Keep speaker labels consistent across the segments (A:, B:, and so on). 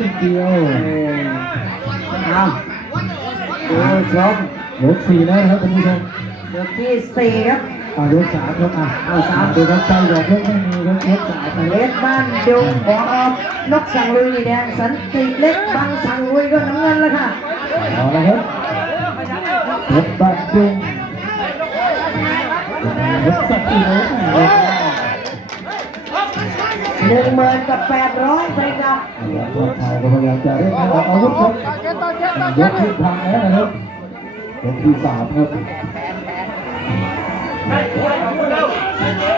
A: นิดเดียว
B: เออเอาดูชม
A: ยกสี่แล้วนะครับท่านผู้ชม
B: ยกที่สี่ครับ
A: อ่ายกสามครับอะ
B: เอาสาม
A: ดูครับใจ หยอกยกไม่มีครับยกสามไป
B: เลสบ้านดุงขอออกนกสังลุยนี่แดงสันติเล็กบางสังลุยก็น้ำเงินแล้วค่ะ
A: เอาละครับยกบัตรจุงยกสักอีกแล้ว
B: หนึ่งหมื่นกับแปดร้อยไปกับ
A: ยกเขาก็พยายามจะเร่งให้ออกอาวุธครับยกที่ทางแล้วนะครับยกที่สามครับ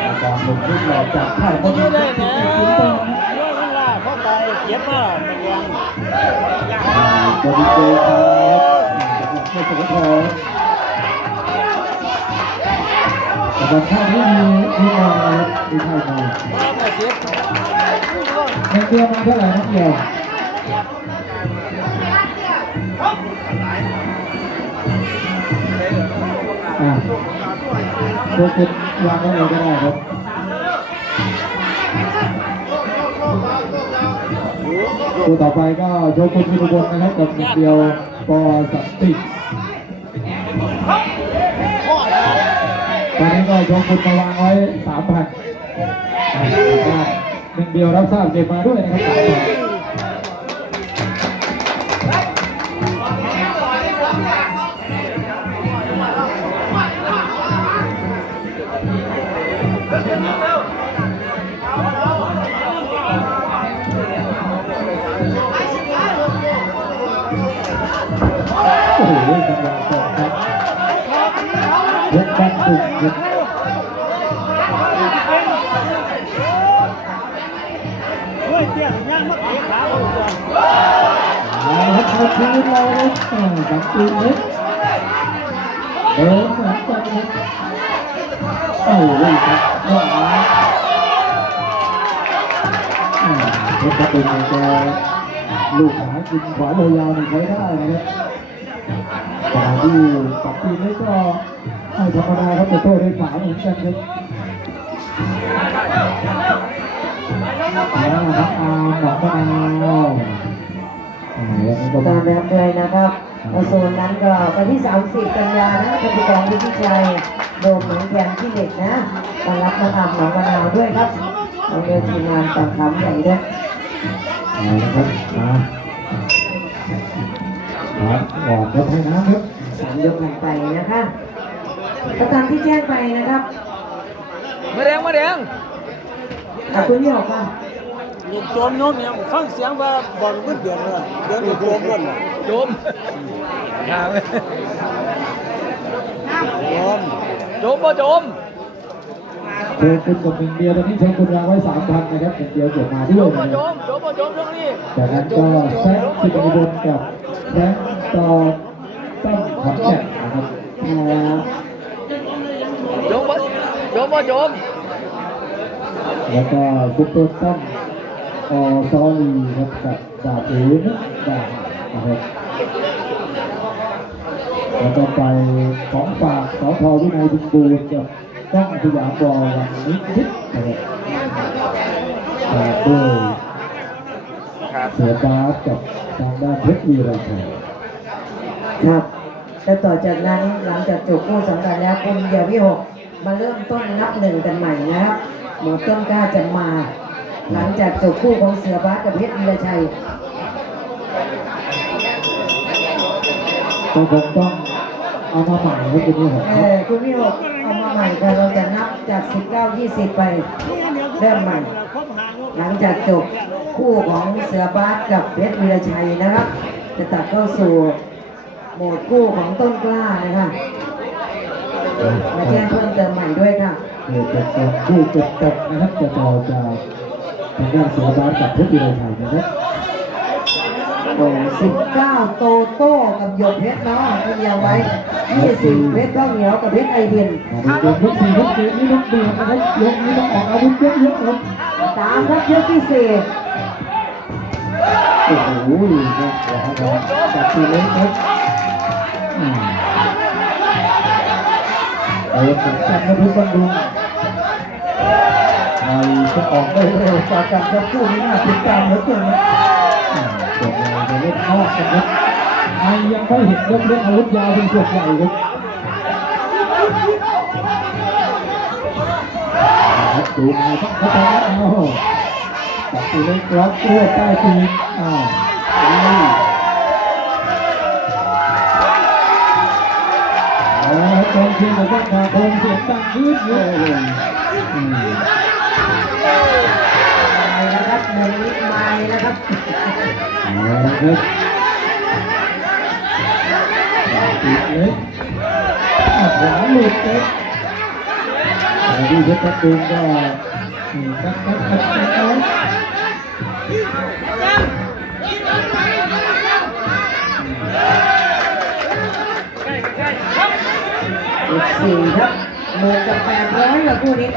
A: อาการลงทุนหล่อจากค่ายมวย
C: ได้
A: สิ
C: แล้
A: ง
C: ว
A: ห์โต
C: เรื่องมันล่าเข้าไปเจ็บมากมันยัง
A: บอดี้เกย์ครับไม่สมทอ แต่บางท่านที่มีมีมามีไทยมา
C: มาเจ็บ
A: เงินเดือนมาเท่าไหร่นักเรียนอ่าตัวคุณวางไว้เลยก็ได้ครับตัวต่อไปก็โชกุนพิรุบลนะครับกับเดียวปอสันติ ตอนนี้ก็โชกุนมาวางไว้สามพันหนึ่งเดียวรับทราบเก็บมาด้วยนะครับสามพันโอ้โหจังหวะสอครับ ยกบันดุครับ
C: เฮ้ยเตี้ยย่างมาเตะขาเราก่อน
A: เอาครับเอาคืนเราครับอ่าบันดุเล็กเดินเหมือนกันครับโอ้โหครับว่าอ่าเพชรบันดุเนี่ยจะลูกหากินขวายาวๆนี่ใช้ได้นะครับแต่ที่ปักตีนนี่ก็ ไม่ธรรมดาครับจะโต้ด้วยขวาเหมือนกันครับแล้วน้องอาร์มหนองมะนาวอ่าวันนี้ก็
B: ตา
A: มา
B: มแบบเลยนะครับโซนนั้นก็ไปที่ 30 กันยานะคุณผู้กองวิทิชัยโดมเหมือนแกนที่เด็กนะมารับน้ำอับหนองมะนาวด้วยครับเอาเรือทีมงานต่างคำใหญ่ด้วย
A: เอาละครับมาครับออกครับให้น้ำครับ
B: สามยกกันไปนะคะ ก็ตามที่แจ้งไปนะครับ
C: มาแดงมาแดง
B: ขอบคุณที่ออกมา
C: ลูกโจมโยนเนี่ยฟังเสียงว่าบอลมืดเดือดเลยเดือดโจมกันโจมงามโจมโจมบ่โจม
A: โชว์คุณกับหนึ่งเดียวตอนนี้โชว์คุณวางไว้สามพันนะครับหนึ่งเดียวเกิดมาด้วยนะค
C: โจ
A: รับ
C: มโจมบ่โจมตรงนี้
A: จากนั้นก็แซงสิบอุบลกับแซงต่อตั้งขอนแก่นนะครับ
C: โจมบ่โจมบ่โจม
A: แล้วก็ซุปเปอร์ตั้งออซอลีครับกับดาบเอ๋นึกดาบนะครับแล้วก็ไปของฝากสพวินัยบุญบูรณ์กับต้องสยามบอวันนิดนิดนะครับฝากด้วยเสือบาสกับทางด้านเพชรวีรชัย
B: ครับและต่อจากนั้นหลังจากจบคู่สำคัญแล้วคุณเดี่ยวที่หก มาเริ่มต้นนับหนึ่งกันใหม่นะครับหมอต้นกล้าจะมา หลังจากจบคู่ของเสือบาสกับเพชรวีรชัย
A: ก็คงต้องเอามาใหม่ให้เป็นที่หก
B: เออคุณพี่หกเอามาใหม่กันเราจะนับจาก 19 20 ไปเริ่มใหม่ หลังจากจบคู่ของเสือบาสกับเพชรวีรชัยนะครับ จะตัดเข้าสู่โหมดคู่ของต้นกล้านะคะ มาแจ้งเพิ่มเติมใหม่ด้วยค่ะ
A: เดี๋ยวจะเป็นคู่จบจบนะครับจะต่อจากทางด้านเสือบาสกับเพชรวีรชัยนะครับ
B: โอ้สิบเก้าโตโต้กับหยกเพชรเนาะที่เดียวไว้ยี่สิบเพชรข้าวเหนียวกับเพชรไอเดียน
A: มาดูเกมยกสี่ยกเกมนี้ยกเดือดนะครับยกนี้ต้องออกอาวุธเยอะๆครับ
B: สามครับยกที่สี่
A: โอ้โหครับขอให้เราจับตัวเล็กครับอืม เออผมจำนะทุกบันดุงใครจะออกได้เร็วจากกันครับคู่นี้น่าติดตามเหลือเกินนะอืมอบนครับไอยังไม่เห็นยกเล่นอาวุธยาวเป็นส่วนใหญ่ครับดูไงครับเขาไปแล้วเอาจับตัวเล็กล็อกตัวใต้ตีนอ้าว กองเชียร์ของบ้านขาคงเสียงดังยืดเยอะเลยอืม
B: ไม่นะครับหนึ่งนิดไม่นะครับ
A: เอาละครับติดเล็กอะขวาหลุดเล็กแต่ที่เพชรพัดดุงก็อืมตักตักตักตัก เอา
B: อีกสี่ครับหมื่นกับแปดร้อยละคู่นี้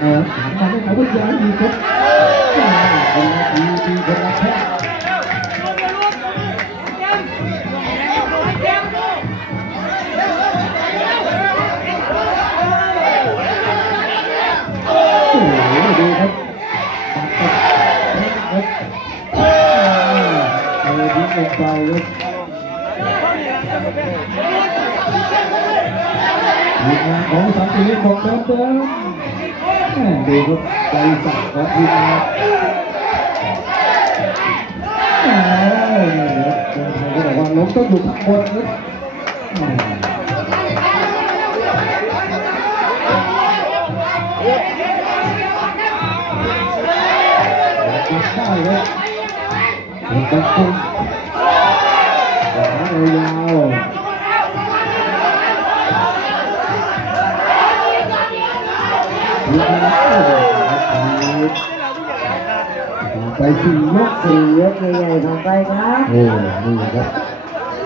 A: เอาถามมาได้ไหมว่าย้ายดีครับอ่าคนละทีดีคนละแแข้งครับอ่าเออทิ้งลงไปครับทีมงานของสันติบอกเติมเติม ยคนไทยก็บอกว่าล้มต้องอยู่ข้างบนครับอ่าจับได้เลยถูกต้องตุ้มขวยาวๆลูกนี้โอ้โหไปสี่ยก
B: สี่ยกใหญ่ๆของไปครับ
A: โอ้นี่ครับ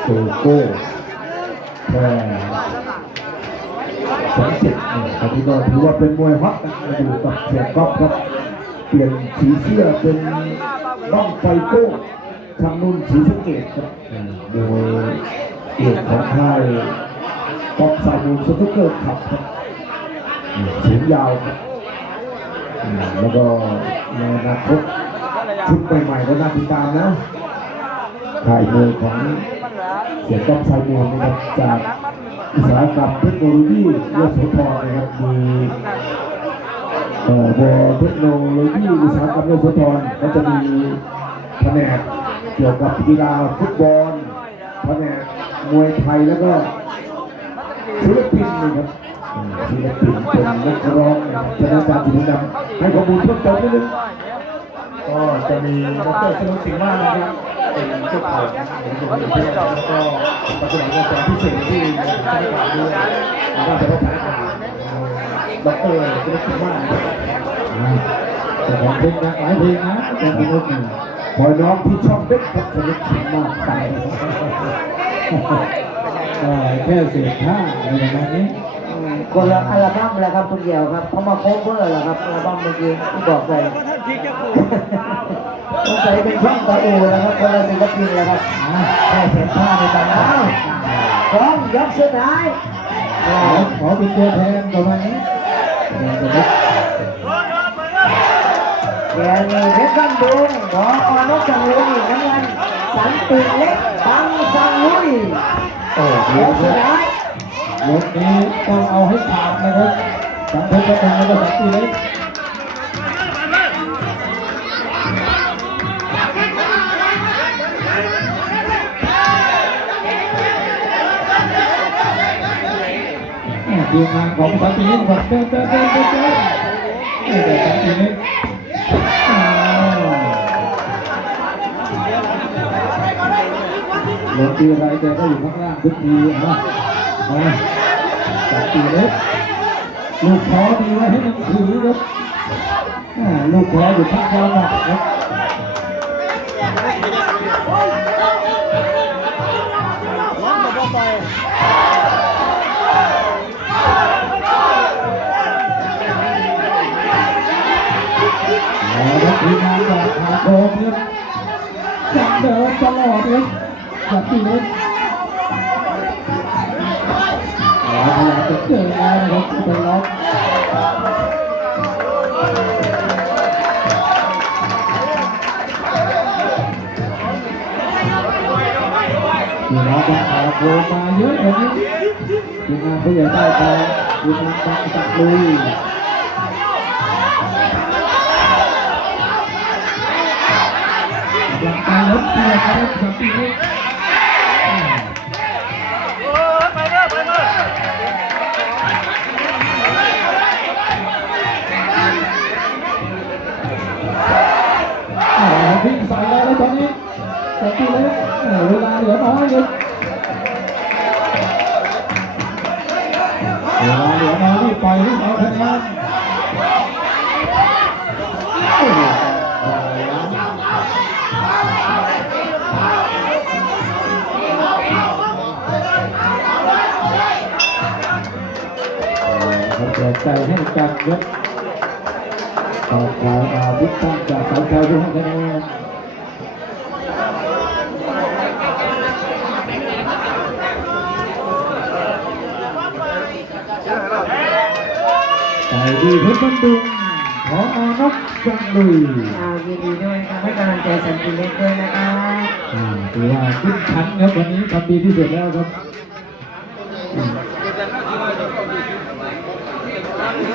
A: โกโก้แค่สองสิบนี่ครับพี่น้องถือว่าเป็นมวยฮอตนะมาดูกับเสียก๊อฟครับ เปลี่ยนสีเสื้อเป็นบ้องไฟโก้ ทางนุ่นสีสะเกตครับโดยเอกของค่ายป๊อปสายมูสตุกเกอร์ครับเสียงยาวครับแล้วก็ในอนาคตชุดใหม่ๆก็น่าติดตามนะค่ายมวยของเสียก๊อฟสามูลนะครับจากอุตสาหกรรมเทคโนโลยียโสธรนะครับมีเอ่อบเทคโนโลยีอุตสาหกรรมยโสธรก็จะมีแผนก เกี่ยวกับกีฬาฟุตบอลแผนกมวยไทยแล้วก็ศิลปินนะครับศิลปินเป็นนักร้องนะครับชนะการถึงดำให้ข้อมูลเพิ่มเติมนิดนึง
D: ก็จะมีดรสนุกสิงห์มากนะครับเป็นเจ้าของของโรงเรียนแล้วก็ปัจจุบันก็เป็นพิเศษที่ใช้การด้วยแล้วก็จะต้องใช้การดรสนุกสิงห์มาก
A: แต่ของเพลงหลากหลายเพลงนะแต่เป็นโอเค พอน้องที่ชอบเด็กครับสนุกขิงมากไปเอ่อแค่เสียท่าอะไรประมาณนี้
B: อืมคนละอัลบั้มแล้วครับคุณเดียวครับเขามาโคเวอร์แล้วครับอัลบั้มเมื่อกี้ที่บอกไป
C: ท่านพีจะกู
B: สงสัยเป็นช่องตะอูแล้วครับคนละศิลปินแล้วครับ
A: อ่าแค่เสียท่าในตำนาน
B: พร้อมยกสุดท้าย
A: ขอขอเป็นตัวแทนประมาณนี้ เดี๋ยวจะได้
B: เพชรบ้านดุงหมออนุจังลุยน้ำเงินสันติเล็กบังสังลุย
A: โอ้
B: ย
A: โห
B: กสุดท้าย
A: รถนี้ต้องเอาให้ขาดนะครับสังเพชรเป็นแล้วก็สังตีเล็กทีมงานของสันติเล็กบอกเดินเดินเดินเดินเดินเดินสันติเล็ก ลงตีอะไรแกก็อยู่ข้างล่างทุกทีนะมาจับตีเล็กลูกขอดีไว้ให้หนังถือครับลูกขออยู่ข้างล่างครับ
C: มุ
A: กแล้วพยายามจะเกิดแล้วนะครับเป็นล็อกพี่น้องก็ออกโลมาเยอะเลยนะยังไงผู้ใหญ่ใต้ตายังไงบางสักลุยหลังการลดเพื่อครับสามปีนี้ ใจให้กันยกต่อข่าวอาวุธตั้งจากสายชาวผู้ให้คะแนนใจดีเพชรบันดุงขออานกจังลุย
B: เอายินดีด้วยครับให้กำลังใจสันติเล็กด้วยนะครับ
A: อ่าถือว่าขึ้นชั้นครับวันนี้ทำดีที่สุดแล้วครับ